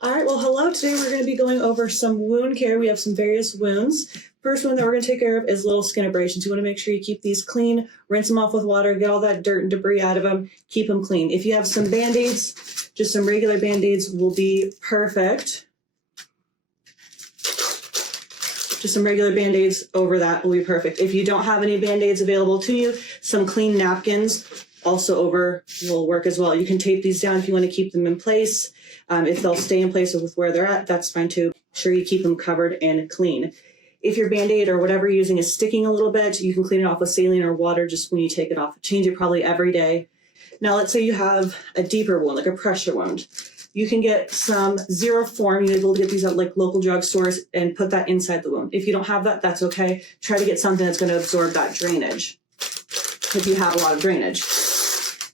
All right, well, hello. Today we're going to be going over some wound care. We have some various wounds. First one that we're going to take care of is little skin abrasions. You want to make sure you keep these clean, rinse them off with water, get all that dirt and debris out of them, keep them clean. If you have some Band-Aids, just some regular Band-Aids will be perfect. Just some regular Band-Aids over that will be perfect. If you don't have any Band-Aids available to you, some clean napkins also over will work as well. You can tape these down if you want to keep them in place. If they'll stay in place with where they're at, that's fine too. Make sure you keep them covered and clean. If your Band-Aid or whatever you're using is sticking a little bit, you can clean it off with saline or water just when you take it off. Change it probably every day. Now let's say you have a deeper wound, like a pressure wound. You can get some Zero Form. You're able to get these at like local drugstores and put that inside the wound. If you don't have that, that's okay. Try to get something that's going to absorb that drainage if you have a lot of drainage.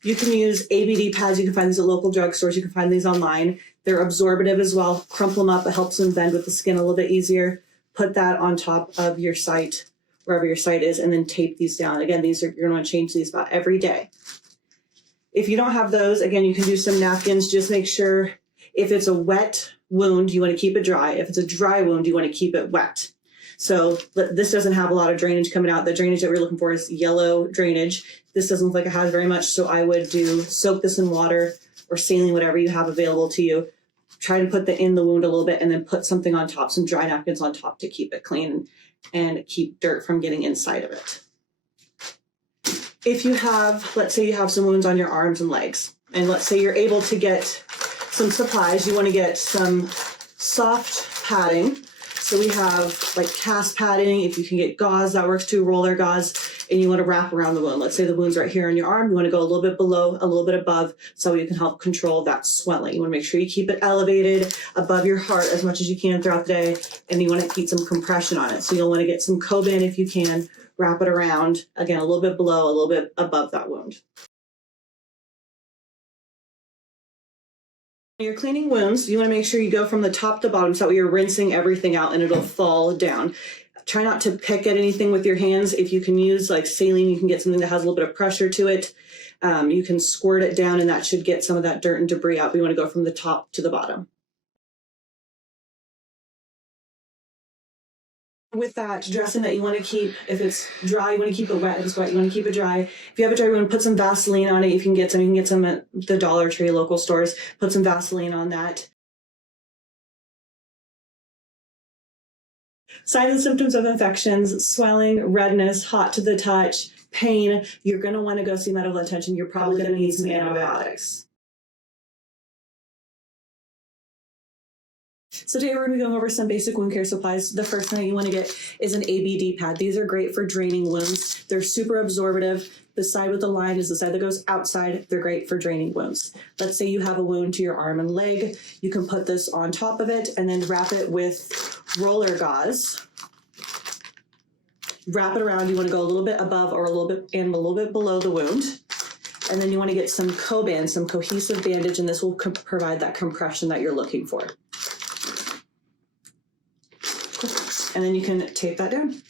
You can use ABD pads. You can find these at local drugstores. You can find these online. They're absorbative as well. Crumple them up. It helps them bend with the skin a little bit easier. Put that on top of your site, wherever your site is, and then tape these down. Again, you're going to want to change these about every day. If you don't have those, again, you can do some napkins. Just make sure if it's a wet wound, you want to keep it dry. If it's a dry wound, you want to keep it wet. So this doesn't have a lot of drainage coming out. The drainage that we're looking for is yellow drainage. This doesn't look like it has very much, so I would soak this in water or saline, whatever you have available to you. Try to put in the wound a little bit and then put something on top, some dry napkins on top to keep it clean and keep dirt from getting inside of it. If you have, let's say you have some wounds on your arms and legs, and let's say you're able to get some supplies, you want to get some soft padding. So we have like cast padding. If you can get gauze, that works too, roller gauze, and you want to wrap around the wound. Let's say the wound's right here on your arm. You want to go a little bit below, a little bit above, so you can help control that swelling. You want to make sure you keep it elevated above your heart as much as you can throughout the day, and you want to keep some compression on it. So you'll want to get some Coban if you can, wrap it around, again, a little bit below, a little bit above that wound. When you're cleaning wounds, you want to make sure you go from the top to bottom so that you're rinsing everything out and it'll fall down. Try not to pick at anything with your hands. If you can use like saline, you can get something that has a little bit of pressure to it. You can squirt it down and that should get some of that dirt and debris out. But you want to go from the top to the bottom. With that dressing that you want to keep, if it's dry, you want to keep it wet. If it's wet, you want to keep it dry. If you have it dry, you want to put some Vaseline on it. You can get some at the Dollar Tree local stores. Put some Vaseline on that. Signs and symptoms of infections: swelling, redness, hot to the touch, pain. You're going to want to go see medical attention. You're probably going to need some antibiotics. So today we're going to be going over some basic wound care supplies. The first thing that you want to get is an ABD pad. These are great for draining wounds. They're super absorbative. The side with the line is the side that goes outside. They're great for draining wounds. Let's say you have a wound to your arm and leg. You can put this on top of it and then wrap it with roller gauze. Wrap it around. You want to go a little bit above or a little bit below the wound. And then you want to get some Coban, some cohesive bandage, and this will provide that compression that you're looking for. And then you can tape that down.